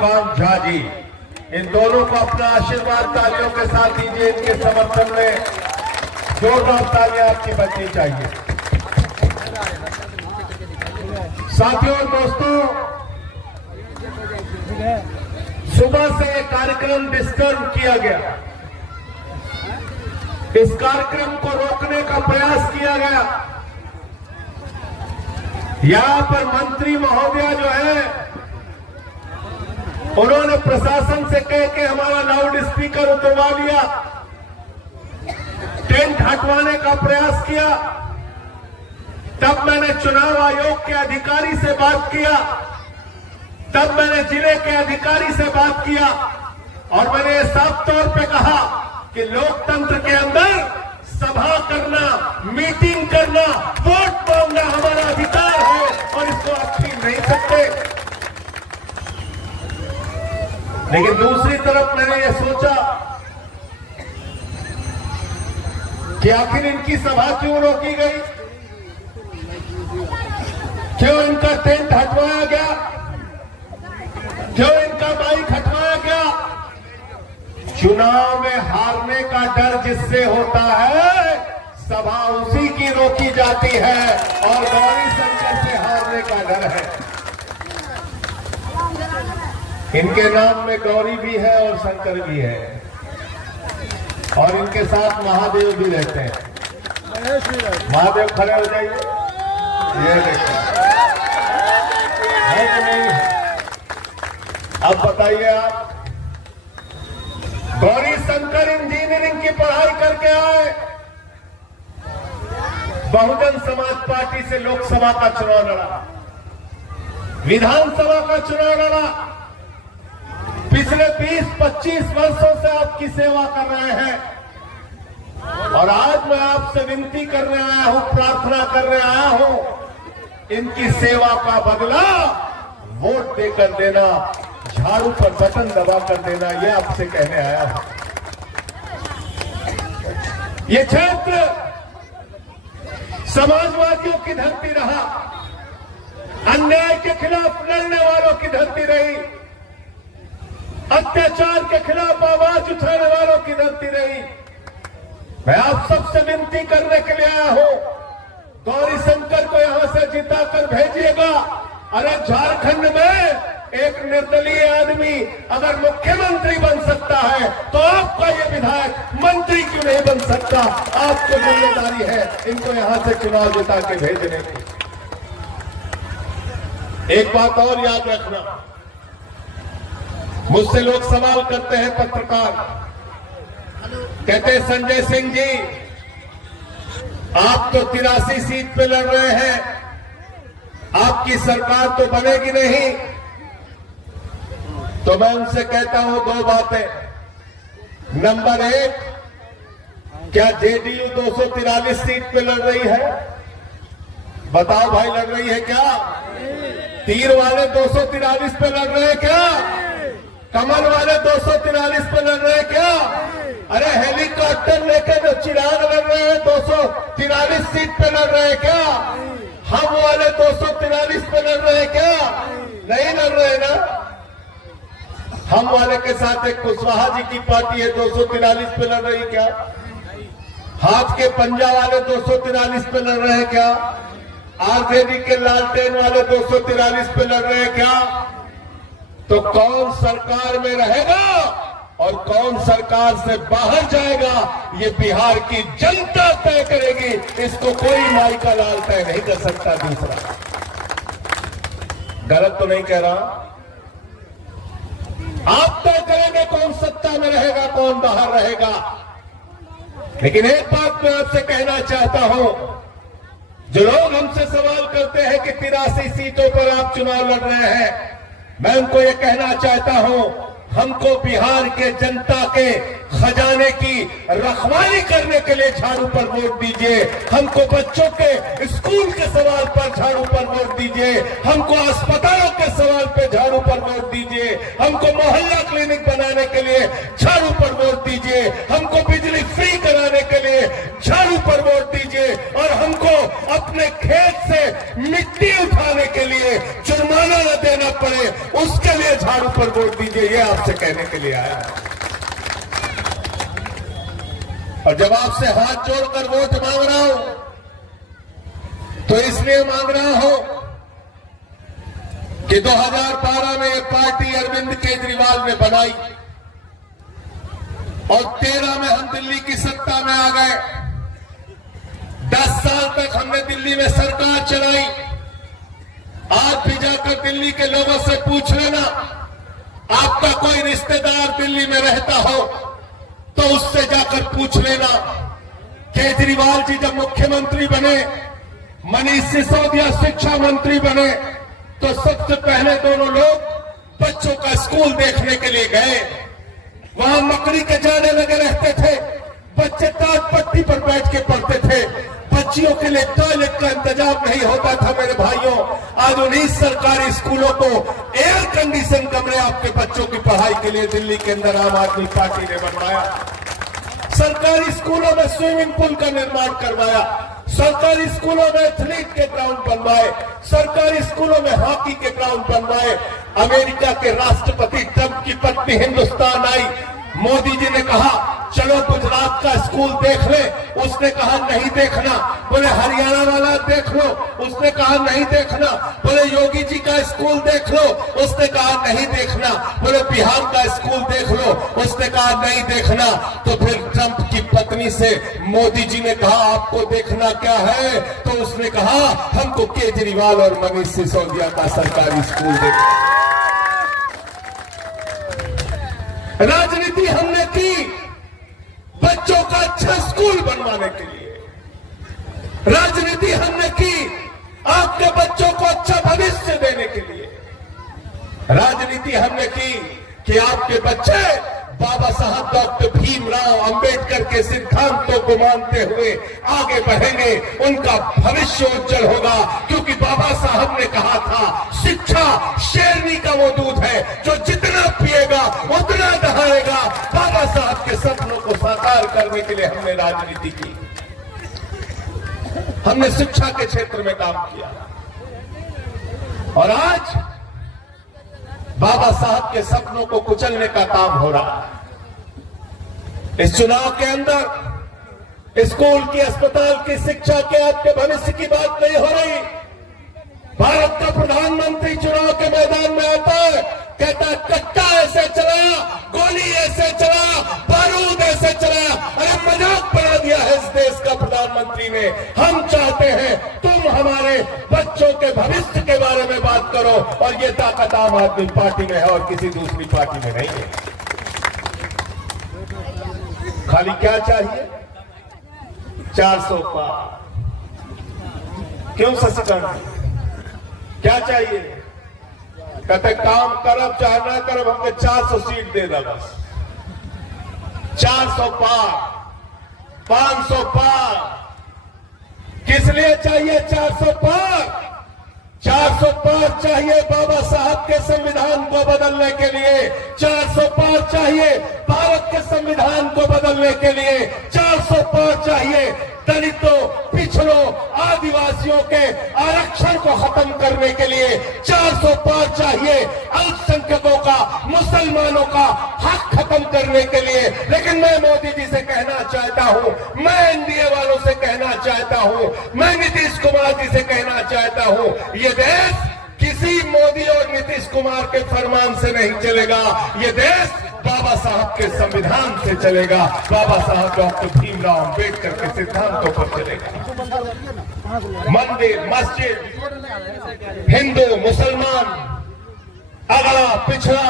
सूर्यकांत झा जी, इन दोनों को अपना आशीर्वाद तालियों के साथ दीजिए। इनके समर्थन में जोरदार तालियां आपकी बजनी चाहिए। साथियों और दोस्तों, सुबह से ये कार्यक्रम डिस्टर्ब किया गया। इस कार्यक्रम को रोकने का प्रयास किया गया। यहां पर मंत्री महोदया जो है, उन्होंने प्रशासन से कह के हमारा लाउड स्पीकर उतरवा लिया, टेंट हटवाने का प्रयास किया। तब मैंने चुनाव आयोग के अधिकारी से बात किया, तब मैंने जिले के अधिकारी से बात किया और मैंने ये साफ तौर पे कहा कि लोकतंत्र के अंदर सभा करना, मीटिंग करना, वोट मांगना हमारा अधिकार है और इसको आप छीन नहीं सकते। लेकिन दूसरी तरफ मैंने ये सोचा कि आखिर इनकी सभा क्यों रोकी गई, क्यों इनका टेंट हटवाया गया, क्यों इनका बाइक हटवाया गया। चुनाव में हारने का डर जिससे होता है, सभा उसी की रोकी जाती है और गौरी शंकर से हारने का डर है। इनके नाम में गौरी भी है और शंकर भी है और इनके साथ महादेव भी रहते हैं। महादेव खड़े हो जाइए, ये देखिए है कि नहीं? अब बताइए आप, गौरी शंकर इंजीनियरिंग की पढ़ाई करके आए, बहुजन समाज पार्टी से लोकसभा का चुनाव लड़ा, विधानसभा का चुनाव लड़ा। पिछले 20-25 वर्षों से आपकी सेवा कर रहे हैं और आज मैं आपसे विनती करने आया हूं, प्रार्थना करने आया हूं, इनकी सेवा का बदला वोट देकर देना, झाड़ू पर बटन दबा कर देना, ये आपसे कहने आया हूं। ये क्षेत्र समाजवादियों की धरती रहा, अन्याय के खिलाफ लड़ने वालों की धरती रही, अत्याचार के खिलाफ आवाज उठाने वालों की धरती रही। मैं आप सबसे विनती करने के लिए आया हूं, गौरी शंकर को यहां से जिताकर भेजिएगा। अरे झारखंड में एक निर्दलीय आदमी अगर मुख्यमंत्री बन सकता है तो आपका ये विधायक मंत्री क्यों नहीं बन सकता? आपको जिम्मेदारी है इनको यहां से चुनाव जिता के भेजने की। एक बात और याद रखना, मुझसे लोग सवाल करते हैं, पत्रकार कहते हैं संजय सिंह जी आप तो 83 सीट पे लड़ रहे हैं, आपकी सरकार तो बनेगी नहीं। तो मैं उनसे कहता हूं दो बातें। नंबर एक, क्या जेडीयू 243 सीट पे लड़ रही है? बताओ भाई, लड़ रही है क्या? तीर वाले 243 पे लड़ रहे हैं क्या? कमल वाले 243 पे लड़ रहे हैं क्या? अरे हेलीकॉप्टर लेकर जो चिराग लड़ रहे हैं 243 सीट पे लड़ रहे हैं क्या? हम वाले 243 पे लड़ रहे हैं क्या? नहीं लड़ रहे ना। हम वाले के साथ एक कुशवाहा जी की पार्टी है 243 पे लड़ रही क्या? हाथ के पंजा वाले 243 पे लड़ रहे हैं क्या? आरजेडी के लालटेन वाले 243 पे लड़ रहे हैं क्या? तो कौन सरकार में रहेगा और कौन सरकार से बाहर जाएगा, ये बिहार की जनता तय करेगी। इसको कोई माई का लाल तय नहीं कर सकता। दूसरा, गलत तो नहीं कह रहा, आप तय करेंगे कौन सत्ता में रहेगा, कौन बाहर रहेगा। लेकिन एक बात मैं आपसे कहना चाहता हूं, जो लोग हमसे सवाल करते हैं कि 83 सीटों पर आप चुनाव लड़ रहे हैं, मैं उनको ये कहना चाहता हूं, हमको बिहार के जनता के खजाने की रखवाली करने के लिए झाड़ू पर वोट दीजिए, हमको बच्चों के स्कूल के सवाल पर झाड़ू पर वोट दीजिए, हमको अस्पतालों के सवाल पर झाड़ू पर वोट दीजिए, हमको मोहल्ला क्लिनिक बनाने के लिए झाड़ू पर वोट दीजिए, हमको बिजली फ्री कराने के लिए झाड़ू पर वोट दीजिए, और हमको अपने खेत से मिट्टी उठाने के लिए जुर्माना न देना पड़े उसके लिए झाड़ू पर वोट दीजिए। ये आपसे कहने के लिए आया है। और जब आपसे हाथ जोड़कर वोट मांग रहा हूं तो इसलिए मांग रहा हूं कि 2012 में ये पार्टी अरविंद केजरीवाल ने बनाई और 13 में हम दिल्ली की सत्ता में आ गए। 10 साल तक हमने दिल्ली में सरकार चलाई। आज भी जाकर दिल्ली के लोगों से पूछ लेना, आपका कोई रिश्तेदार दिल्ली में रहता हो तो उससे जाकर पूछ लेना। केजरीवाल जी जब मुख्यमंत्री बने, मनीष सिसोदिया शिक्षा मंत्री बने, तो सबसे पहले दोनों लोग बच्चों का स्कूल देखने के लिए गए। वहां मकड़ी के जाने लगे रहते थे, बच्चे टाट पट्टी पर बैठ के पढ़ते थे, बच्चियों के लिए टॉयलेट का इंतजाम नहीं होता था। मेरे भाइयों, आज उन्हीं सरकारी स्कूलों को एयर कंडीशन कमरे आपके बच्चों की पढ़ाई के लिए दिल्ली के अंदर आम आदमी पार्टी ने बनवाया। सरकारी स्कूलों में स्विमिंग पूल का निर्माण करवाया, सरकारी स्कूलों में एथलीट के ग्राउंड बनवाए, सरकारी स्कूलों में हॉकी के ग्राउंड बनवाए। अमेरिका के राष्ट्रपति ट्रंप की पत्नी हिंदुस्तान आई, मोदी जी ने कहा चलो गुजरात का स्कूल देख ले, उसने कहा नहीं देखना। बोले हरियाणा वाला देख लो, उसने कहा नहीं देखना। बोले योगी जी का स्कूल देख लो, उसने कहा नहीं देखना। बोले बिहार का स्कूल देख लो, उसने कहा नहीं देखना। तो फिर ट्रंप की पत्नी से मोदी जी ने कहा आपको देखना क्या है, तो उसने कहा हमको केजरीवाल और मनीष सिसोदिया का सरकारी स्कूल देखना। राजनीति हमने की बच्चों का अच्छा स्कूल बनवाने के लिए, राजनीति हमने की आपके बच्चों को अच्छा भविष्य देने के लिए, राजनीति हमने की कि आपके बच्चे बाबा साहब डॉक्टर भीमराव अंबेडकर के सिद्धांतों को मानते हुए आगे बढ़ेंगे, उनका भविष्य उज्जवल होगा। क्योंकि बाबा साहब ने कहा था शिक्षा शेरनी का वो दूध है जो जितना पिएगा उतना दहाड़ेगा। बाबा साहब के सपनों को साकार करने के लिए हमने राजनीति की, हमने शिक्षा के क्षेत्र में काम किया, और आज बाबा साहब के सपनों को कुचलने का काम हो रहा है। इस चुनाव के अंदर स्कूल की, अस्पताल की, शिक्षा के, आपके भविष्य की बात नहीं हो रही। भारत का प्रधानमंत्री चुनाव के मैदान में आता है, कहता कट्टा ऐसे चलाया, गोली ऐसे चलाया, बारूद ऐसे चलाया। अरे मजाक बना दिया है इस देश का प्रधानमंत्री ने। हम चाहते हैं तुम हमारे बच्चों के भविष्य के बारे में बात करो, और ये ताकत आम आदमी पार्टी में है और किसी दूसरी पार्टी में नहीं है। खाली क्या चाहिए? 400 पार। क्यों शशिकांत, क्या चाहिए? कहते काम करब चाहे ना करब, हमके 400 सीट दे दे बस। 400 पार, 500 पार। किस लिए चाहिए 400 पार? 400 पार चाहिए बाबा साहब के संविधान को बदलने के लिए, 400 पार चाहिए भारत के संविधान को बदलने के लिए, 400 पार चाहिए दलितों, पिछड़ों, आदिवासियों के आरक्षण को खत्म करने के लिए, 400 पार चाहिए अल्पसंख्यकों का, मुसलमानों का हक खत्म करने के लिए। लेकिन मैं मोदी जी से कहना चाहता हूं, मैं एनडीए वालों से कहना चाहता हूं, मैं नीतीश कुमार जी से कहना चाहता हूं, ये देश किसी मोदी और नीतीश कुमार के फरमान से नहीं चलेगा। ये देश बाबा साहब के संविधान से चलेगा, बाबा साहब डॉक्टर भीमराव अंबेडकर के सिद्धांतों पर चलेगा। मंदिर, मस्जिद, हिंदू, मुसलमान, अगड़ा, पिछड़ा,